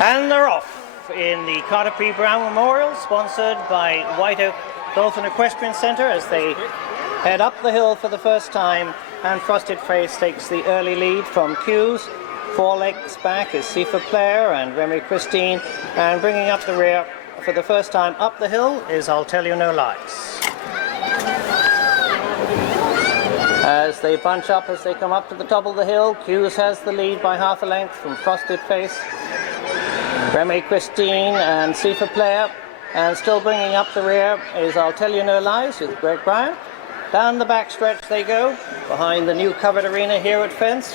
And they're off in the Carter P. Brown Memorial, sponsored by White Oak Golf and Equestrian Centre, as they head up the hill for the first time. And Frosted Face takes the early lead from Hughes. 4 lengths back is Sifa Player and Remy Christine. And bringing up the rear for the first time up the hill is I'll Tell You No Lies. As they bunch up as they come up to the top of the hill, Hughes has the lead by half a length from Frosted Face, Remy Christine and Sifa Player. And still bringing up the rear is I'll Tell You No Lies with Greg Bryant. Down the back stretch they go, behind the new covered arena here at Fence.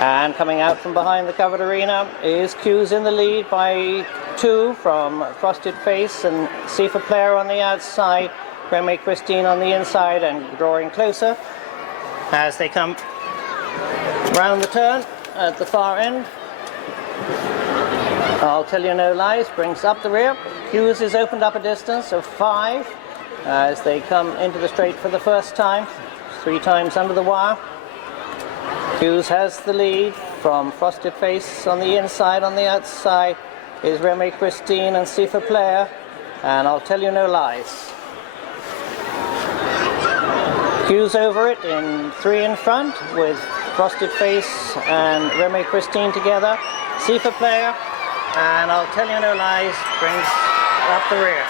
And coming out from behind the covered arena is Hughes in the lead by 2 from Frosted Face and Sifa Player on the outside, Remy Christine on the inside, and drawing closer as they come round the turn at the far end. I'll Tell You No Lies brings up the rear. Hughes has opened up a distance of 5 as they come into the straight for the first time, 3 times under the wire. Hughes has the lead from Frosted Face on the inside. On the outside is Remy Christine and Sifa Player, and I'll Tell You No Lies. Hughes over it in 3 in front with Frosted Face and Remy Christine together. Sifa Player and I'll Tell You No Lies brings up the rear.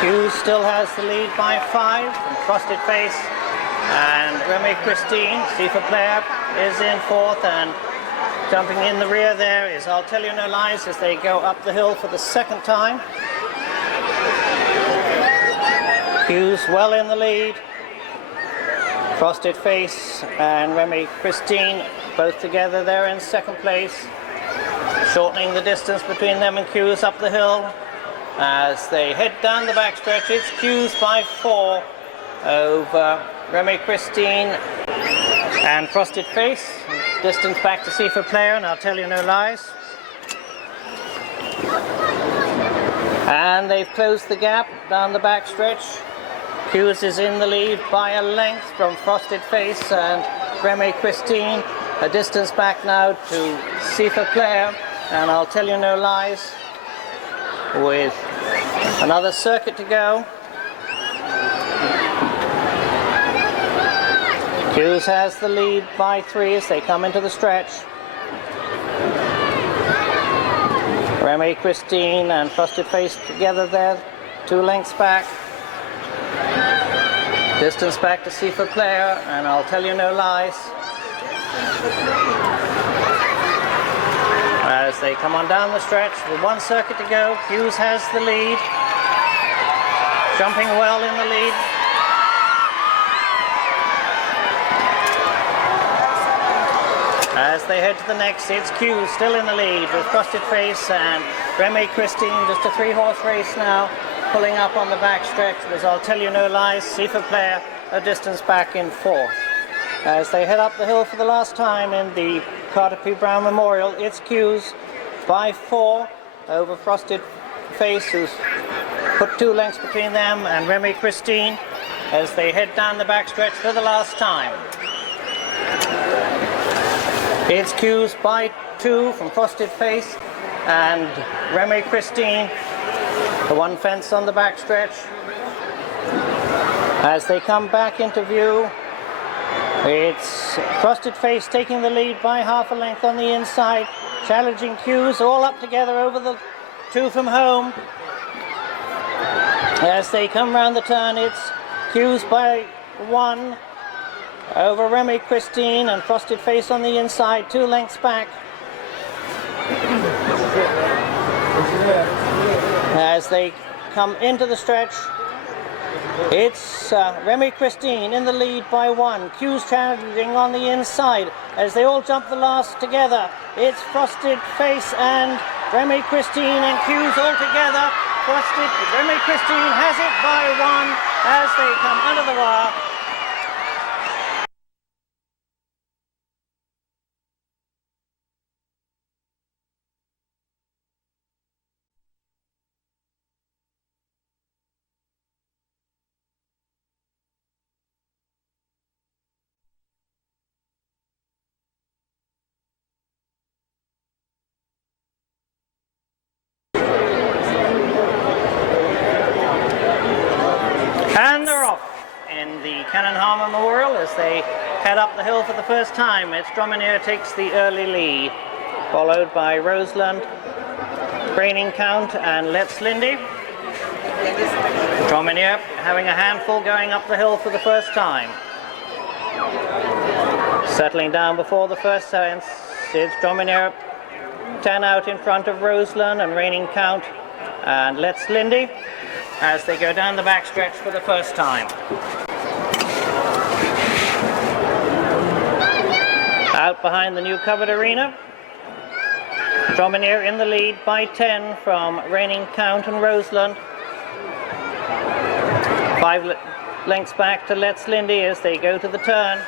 Hughes still has the lead by 5 from Frosted Face and Remy Christine. Sifa Player is in 4th, and jumping in the rear there is I'll Tell You No Lies as they go up the hill for the second time. Hughes well in the lead. Frosted Face and Remy Christine both together there in second place, shortening the distance between them and Hughes up the hill. As they head down the backstretch, it's Hughes by 4 over Remy Christine and Frosted Face. Distance back to Sifa Player and I'll Tell You No Lies. And they've closed the gap down the backstretch. Hughes is in the lead by a length from Frosted Face and Remy Christine. A distance back now to Sifa Player and I'll Tell You No Lies, with another circuit to go. Hughes has the lead by 3 as they come into the stretch. Remy Christine and Frosted Face together there, 2 lengths back. Distance back to Sifa Player and I'll Tell You No Lies. As they come on down the stretch with 1 circuit to go, Hughes has the lead, jumping well in the lead. As they head to the next, it's Hughes still in the lead with Frosted Face and Remy Christine. Just a 3-horse race now, pulling up on the back stretch was I'll Tell You No Lies. Sifa Player a distance back in 4th. As they head up the hill for the last time in the Carter P. Brown Memorial, it's Hughes by 4 over Frosted Face, who's put 2 lengths between them, and Remy Christine as they head down the backstretch for the last time. It's Hughes by 2 from Frosted Face and Remy Christine, the 1 fence on the backstretch. As they come back into view, it's Frosted Face taking the lead by half a length on the inside, challenging Hughes, all up together over the 2 from home. As they come round the turn, it's Hughes by 1 over Remy Christine and Frosted Face on the inside, 2 lengths back. As they come into the stretch, it's Remy Christine in the lead by 1. Hughes challenging on the inside as they all jump the last together. It's Frosted Face and Remy Christine and Hughes all together. Remy Christine has it by 1 as they come under the wire. head up the hill for the first time. It's Dromineer takes the early lead, followed by Roseland, Reigning Count, and Let's Lindy. Dromineer having a handful going up the hill for the first time. Settling down before the first fence, it's Dromineer 10 out in front of Roseland and Reigning Count and Let's Lindy as they go down the backstretch for the first time. Out behind the new covered arena, Dromineer in the lead by 10 from Reigning Count and Roseland. 5 lengths back to Let's Lindy as they go to the turn.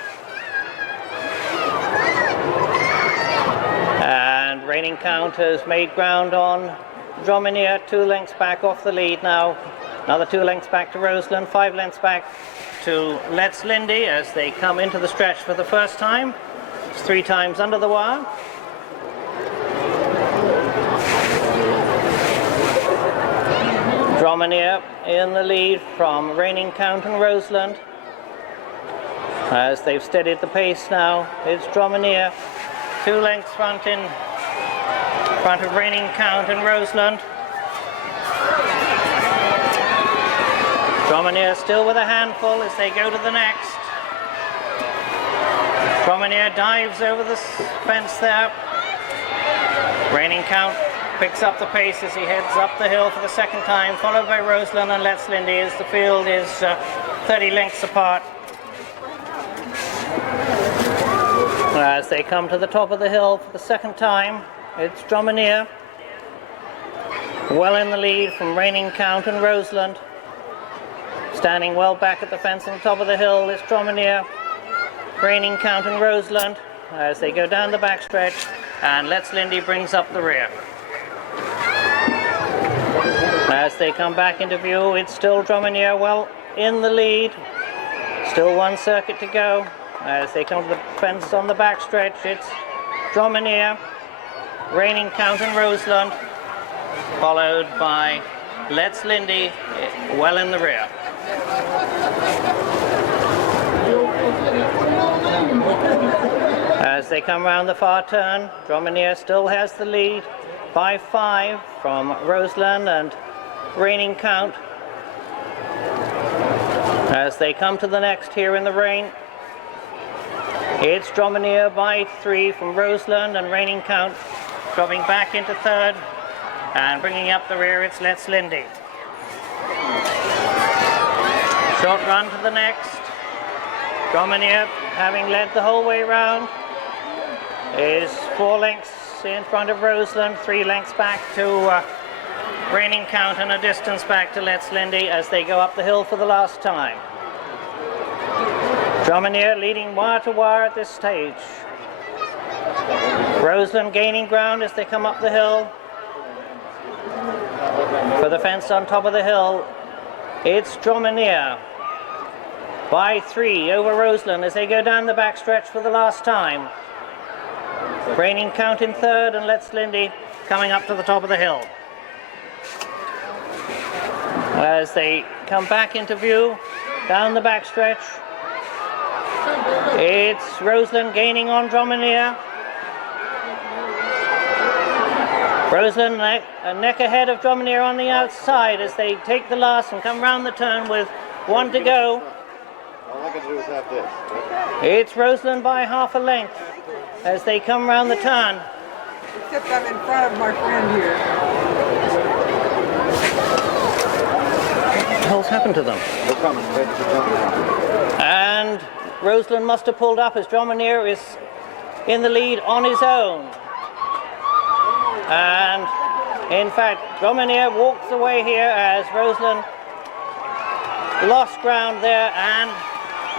And Reigning Count has made ground on Dromineer, 2 lengths back off the lead now. Another 2 lengths back to Roseland, 5 lengths back to Let's Lindy as they come into the stretch for the first time. It's 3 times under the wire. Dromineer in the lead from Reigning Count and Roseland. As they've steadied the pace now, it's Dromineer 2 lengths front in front of Reigning Count and Roseland. Dromineer still with a handful as they go to the next. Dromineer dives over the fence there. Reigning Count picks up the pace as he heads up the hill for the second time, followed by Roseland and Let's Lindy as the field is 30 lengths apart. As they come to the top of the hill for the second time, it's Dromineer well in the lead from Reigning Count and Roseland. Standing well back at the fence on the top of the hill is Dromineer, Reigning Count and Roseland as they go down the backstretch, and Let's Lindy brings up the rear. As they come back into view, it's still Dromineer well in the lead. Still 1 circuit to go. As they come to the fence on the backstretch, it's Dromineer, Reigning Count and Roseland, followed by Let's Lindy well in the rear. As they come around the far turn, Dromineer still has the lead by 5 from Roseland and Reigning Count. As they come to the next here in the rain, it's Dromineer by 3 from Roseland and Reigning Count, dropping back into third, and bringing up the rear, it's Let's Lindy. Short run to the next. Dromineer, having led the whole way round, is 4 lengths in front of Roseland, 3 lengths back to Reigning Count, and a distance back to Let's Lindy as they go up the hill for the last time. Dromineer leading wire to wire at this stage. Roseland gaining ground as they come up the hill. For the fence on top of the hill, it's Dromineer by 3 over Roseland as they go down the backstretch for the last time. Reigning Count in third and Let's Lindy coming up to the top of the hill. As they come back into view down the backstretch, it's Roseland gaining on Dromineer. Roseland a neck ahead of Dromineer on the outside as they take the last and come round the turn with 1 to go. All I can do is have this. It's Roseland by half a length as they come round the turn. Except I'm in front of my friend here. What the hell's happened to them? They're coming. And Roseland must have pulled up as Dromineer is in the lead on his own. And in fact, Dromineer walks away here as Roseland lost ground there, and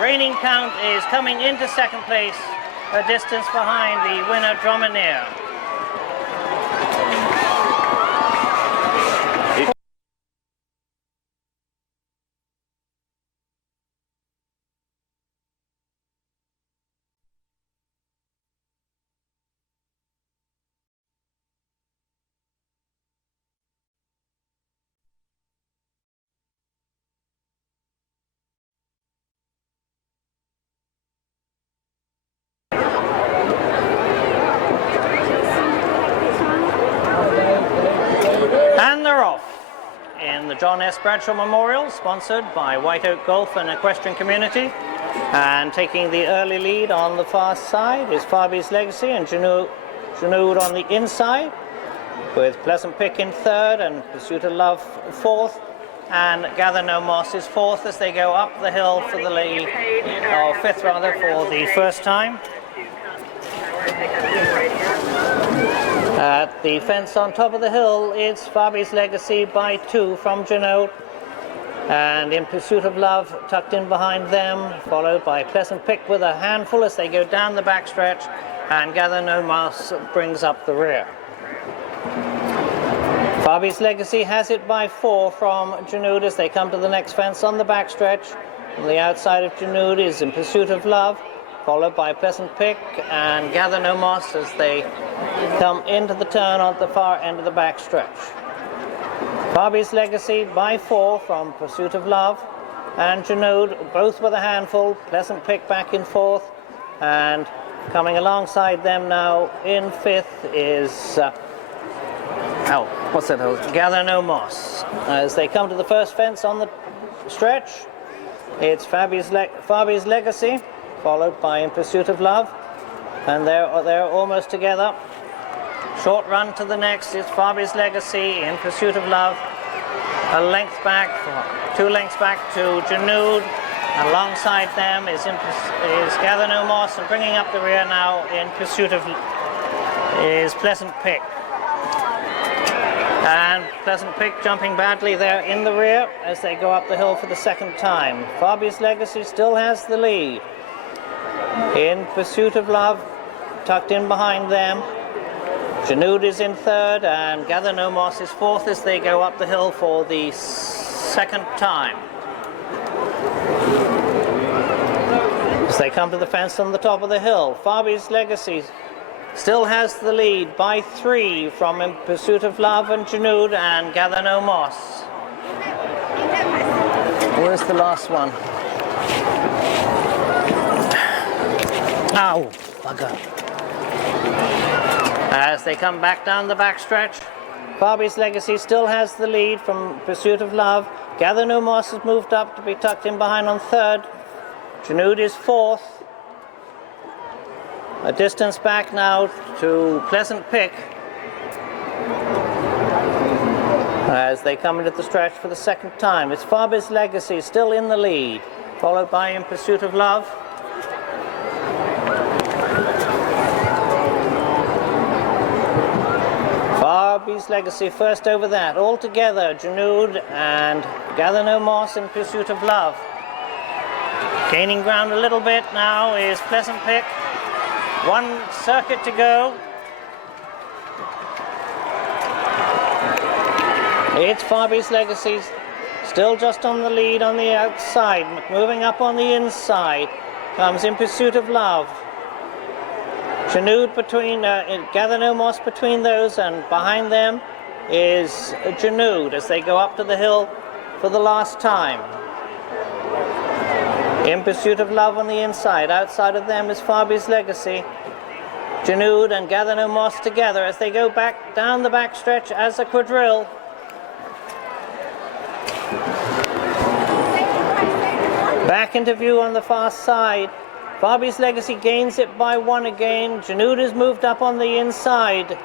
Reigning Count is coming into second place, a distance behind the winner, Dromineer. the John S. Bradshaw Memorial, sponsored by White Oak Golf and Equestrian Community. And taking the early lead on the far side is Farby's Legacy and Junood on the inside, with Pleasant Pick in third and Pursuit of Love fourth. And Gather No Moss is fourth as they go up the hill for the lead, or fifth rather, for the first time. At the fence on top of the hill is Farby's Legacy by 2 from Junood, and In Pursuit of Love tucked in behind them, followed by Pleasant Pick with a handful as they go down the backstretch, and Gather No Moss brings up the rear. Farby's Legacy has it by 4 from Junood as they come to the next fence on the backstretch. On the outside of Junood is In Pursuit of Love, followed by Pleasant Pick and Gather No Moss as they come into the turn on the far end of the backstretch. Farby's Legacy by 4 from Pursuit of Love and Junood, both with a handful. Pleasant Pick back in fourth, and coming alongside them now in fifth is Gather No Moss. As they come to the first fence on the stretch, it's Farby's Legacy, followed by In Pursuit of Love, and they're almost together. Short run to the next is Farby's Legacy, In Pursuit of Love, a length back, 2 lengths back to Junood. Alongside them is Gather No Moss, and bringing up the rear now In Pursuit of is Pleasant Pick. And Pleasant Pick jumping badly there in the rear as they go up the hill for the second time. Farby's Legacy still has the lead. In Pursuit of Love tucked in behind them. Junood is in third, and Gather No Moss is fourth as they go up the hill for the second time. As they come to the fence on the top of the hill, Farby's Legacy still has the lead by 3 from In Pursuit of Love and Junood and Gather No Moss. Where's the last one? Ow, bugger. As they come back down the backstretch, Farby's Legacy still has the lead from Pursuit of Love. Gather No Moss has moved up to be tucked in behind on third. Junood is fourth. A distance back now to Pleasant Pick as they come into the stretch for the second time. It's Farby's Legacy still in the lead, followed by In Pursuit of Love. Farby's Legacy first over that. All together, Junood and Gather No Moss In Pursuit of Love. Gaining ground a little bit now is Pleasant Pick. 1 circuit to go. It's Farby's Legacy still just on the lead on the outside. Moving up on the inside comes In Pursuit of Love. Junood between, Gather No Moss between those, and behind them is Junood as they go up to the hill for the last time. In Pursuit of Love on the inside. Outside of them is Farby's Legacy. Junood and Gather No Moss together as they go back down the backstretch as a quadrille. Back into view on the far side. Farby's Legacy gains it by 1 again. Junood has moved up on the inside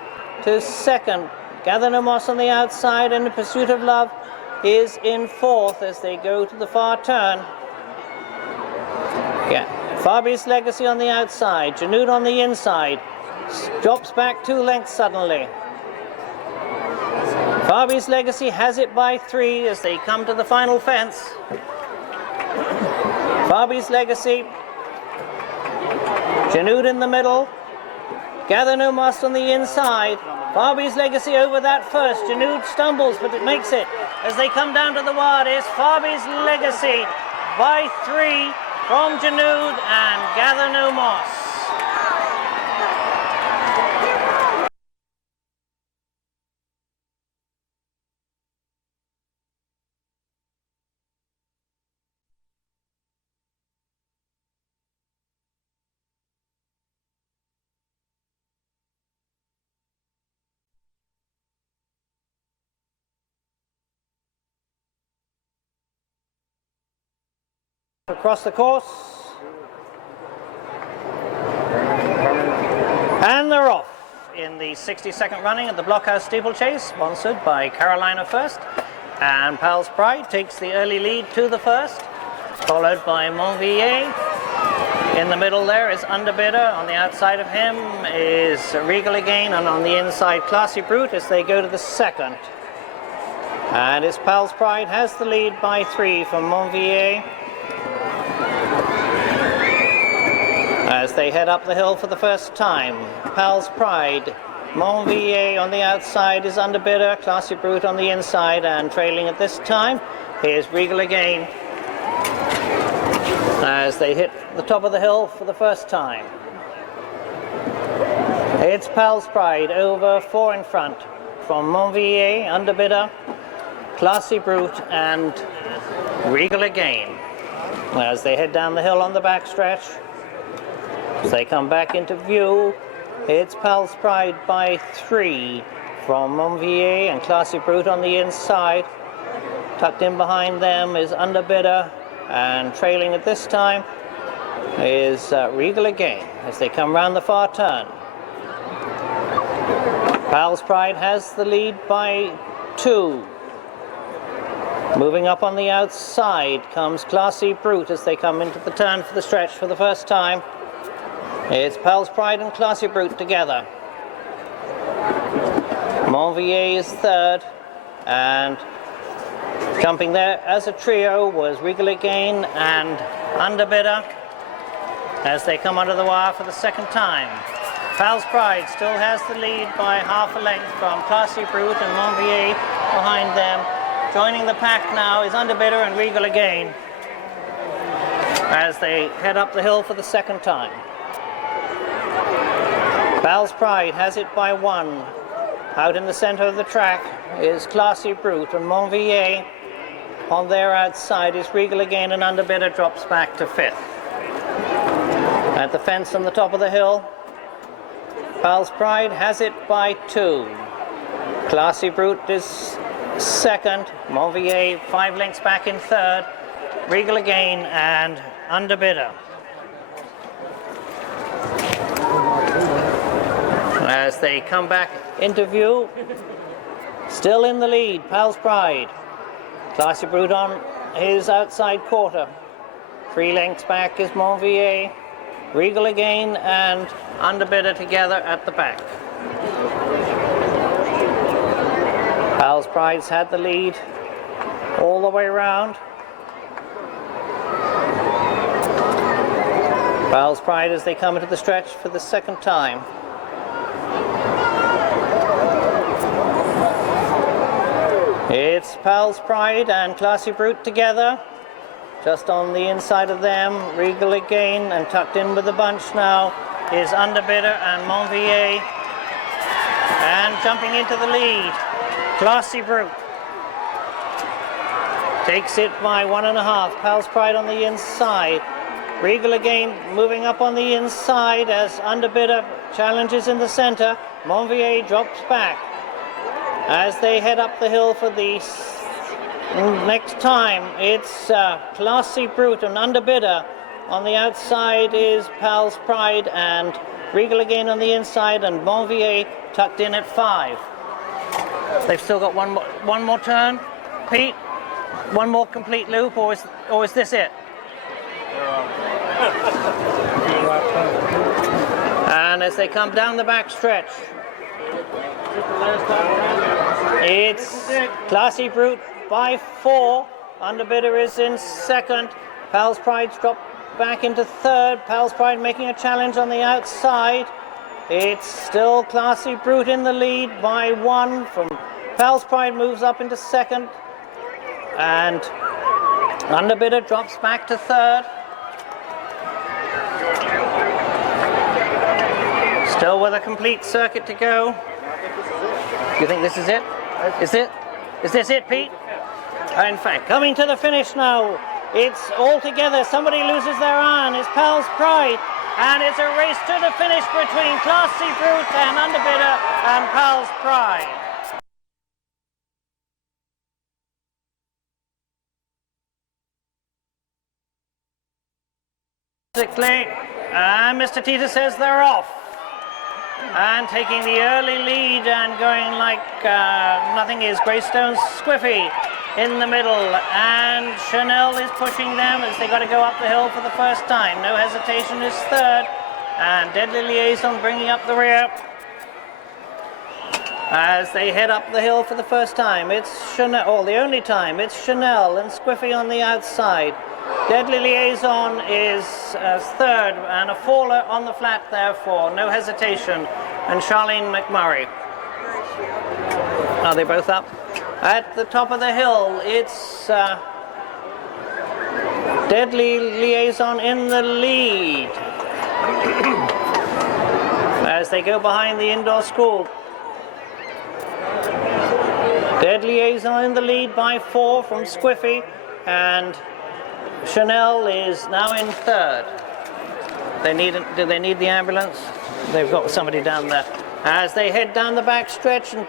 to second. Gather No Moss on the outside, and In Pursuit of Love is in fourth as they go to the far turn. Yeah, Farby's Legacy on the outside, Junood on the inside, drops back 2 lengths suddenly. Farby's Legacy has it by 3 as they come to the final fence. Farby's Legacy, Junood in the middle, Gather No Moss on the inside. Farby's Legacy over that first. Junood stumbles, but it makes it. As they come down to the wire, it's Farby's Legacy by 3 from Junood and Gather No Moss. Across the course. And they're off in the 62nd running of the Blockhouse Steeplechase, sponsored by Carolina First. And Pal's Pride takes the early lead to the first, followed by Monvilliers. In the middle there is Underbidder. On the outside of him is Regal again, and on the inside Classy Brute as they go to the second. And it's Pal's Pride has the lead by 3 from Monvilliers as they head up the hill for the first time. Pal's Pride, Monvilliers on the outside is Underbidder, Classy Brute on the inside, and trailing at this time, here's Regal again as they hit the top of the hill for the first time. It's Pal's Pride over 4 in front from Monvilliers, Underbidder, Classy Brute, and Regal again as they head down the hill on the backstretch. As they come back into view, it's Pal's Pride by 3 from Monvilliers and Classy Brute on the inside. Tucked in behind them is Underbidder, and trailing at this time is Regal again as they come round the far turn. Pal's Pride has the lead by 2. Moving up on the outside comes Classy Brute as they come into the turn for the stretch for the first time. It's Pal's Pride and Classy Brute together. Monvilliers is third, and jumping there as a trio was Regal again and Underbidder as they come under the wire for the second time. Pal's Pride still has the lead by half a length from Classy Brute and Monvilliers behind them. Joining the pack now is Underbidder and Regal again as they head up the hill for the second time. Pal's Pride has it by 1. Out in the center of the track is Classy Brute, and Monvilliers on their outside is Regal again, and Underbidder drops back to 5th. At the fence on the top of the hill, Pal's Pride has it by 2. Classy Brute is second, Monvilliers 5 lengths back in third, Regal again and Underbidder. As they come back into view, still in the lead, Pal's Pride. Classy Brute on his outside quarter. 3 lengths back is Monvilliers, Regal again and Underbidder together at the back. Pal's Pride's had the lead all the way around. Pal's Pride as they come into the stretch for the second time. It's Pal's Pride and Classy Brute together. Just on the inside of them, Regal again, and tucked in with the bunch now is Underbidder and Monvilliers. And jumping into the lead, Classy Brute takes it by 1.5. Pal's Pride on the inside. Regal again moving up on the inside as Underbidder challenges in the center. Monvilliers drops back as they head up the hill for the next time. It's Classy Brute and Underbidder. On the outside is Pal's Pride and Regal again on the inside, and Monvilliers tucked in at 5. They've still got one more turn. Pete, one more complete loop, or is this it? And as they come down the back stretch, it's Classy Brute by 4. Underbidder is in second. Pal's Pride's dropped back into third. Pal's Pride making a challenge on the outside. It's still Classy Brute in the lead by 1. From Pal's Pride moves up into second, and Underbidder drops back to third. Still with a complete circuit to go. You think this is it? Is this it, Pete? In fact, coming to the finish now, it's all together. Somebody loses their iron. It's Pal's Pride, and it's a race to the finish between Classy Brute and Underbidder and Pal's Pride. And Mr. Teeter says they're off. And taking the early lead and going like nothing is Greystone Squiffy in the middle. And Chanel is pushing them as they got to go up the hill for the first time. No Hesitation is third. And Deadly Liaison bringing up the rear as they head up the hill for the first time. It's Chanel, or the only time, it's Chanel and Squiffy on the outside. Deadly Liaison is third, and a faller on the flat there for No Hesitation and Charlene McMurray. Are they both up? At the top of the hill, it's Deadly Liaison in the lead as they go behind the indoor school. Deadly Liaison in the lead by 4 from Squiffy, and Chanel is now in third. Do they need the ambulance? They've got somebody down there. As they head down the back stretch and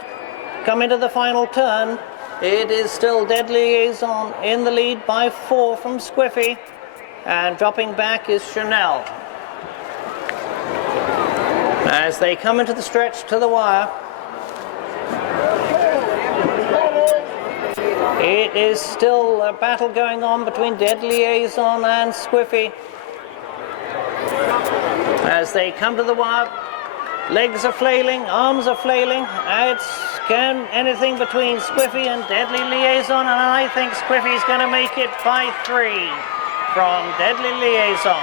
come into the final turn, it is still Deadly Liaison in the lead by 4 from Squiffy, and dropping back is Chanel. As they come into the stretch to the wire, it is still a battle going on between Deadly Liaison and Squiffy. As they come to the wire, legs are flailing, arms are flailing. It's anything between Squiffy and Deadly Liaison, and I think Squiffy's going to make it by 3 from Deadly Liaison.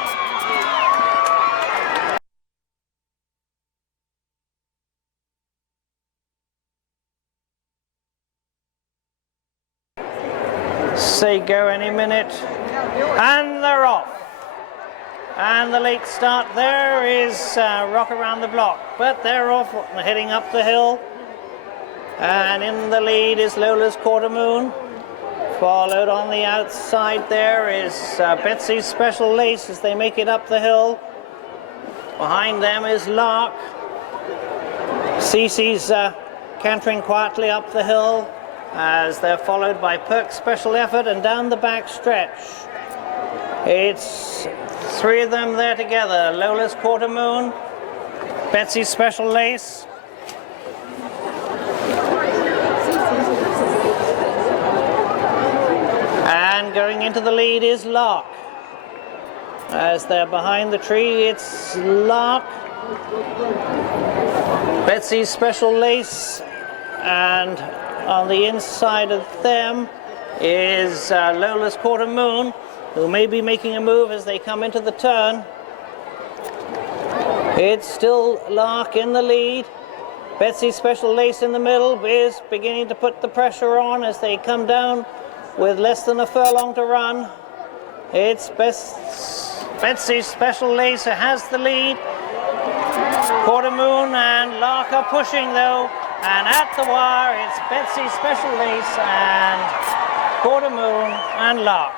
Say go any minute, and they're off. And the late start there is Rock Around the Block, but they're off heading up the hill. And in the lead is Lola's Quarter Moon. Followed on the outside there is Betsy's Special Lace as they make it up the hill. Behind them is Lark. Cece's cantering quietly up the hill, as they're followed by Perk's Special Effort, and down the back stretch it's 3 of them there together: Lola's Quarter Moon, Betsy's Special Lace, and going into the lead is Lark. As they're behind the tree, it's Lark, Betsy's Special Lace, and on the inside of them is Lola's Quarter Moon, who may be making a move as they come into the turn. It's still Lark in the lead. Betsy's Special Lace in the middle is beginning to put the pressure on as they come down with less than a furlong to run. It's Betsy's Special Lace who has the lead. Quarter Moon and Lark are pushing though. And at the wire, it's Betsy's Special Lace and Quarter Moon and Lark.